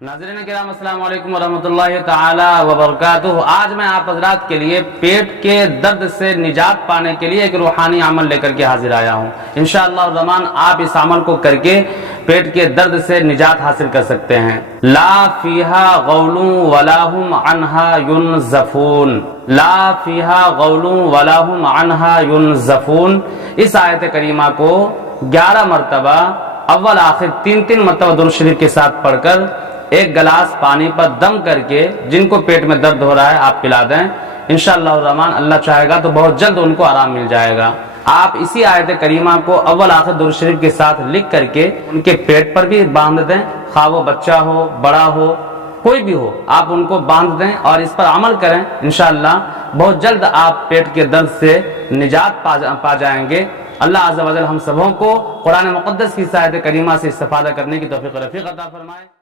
ناظرین کرام السلام علیکم ورحمۃ اللہ تعالی وبرکاتہ۔ آج میں آپ حضرات کے لیے پیٹ کے درد سے نجات پانے کے لیے ایک روحانی عمل لے کر کے حاضر آیا ہوں۔ انشاءاللہ الرحمن آپ اس عمل کو کر کے پیٹ کے درد سے نجات حاصل کر سکتے ہیں۔ لا فیہا غول ولا هم عنها ينزفون، لا فیہا غول ولا هم عنها ينزفون۔ اس آیت کریمہ کو 11 مرتبہ اول آخر تین مرتبہ درود شریف کے ساتھ پڑھ کر ایک گلاس پانی پر دم کر کے جن کو پیٹ میں درد ہو رہا ہے آپ پلا دیں۔ انشاءاللہ الرحمن اللہ چاہے گا تو بہت جلد ان کو آرام مل جائے گا۔ آپ اسی آیت کریمہ کو اول آخر درود شریف کے ساتھ لکھ کر کے ان کے پیٹ پر بھی باندھ دیں، خواہ وہ بچہ ہو بڑا ہو کوئی بھی ہو، آپ ان کو باندھ دیں اور اس پر عمل کریں۔ انشاءاللہ بہت جلد آپ پیٹ کے درد سے نجات پا جائیں گے۔ اللہ عز و جل ہم سبوں کو قرآن مقدس کی آیت کریمہ سے استفادہ کرنے کی توفیق عطا فرمائے۔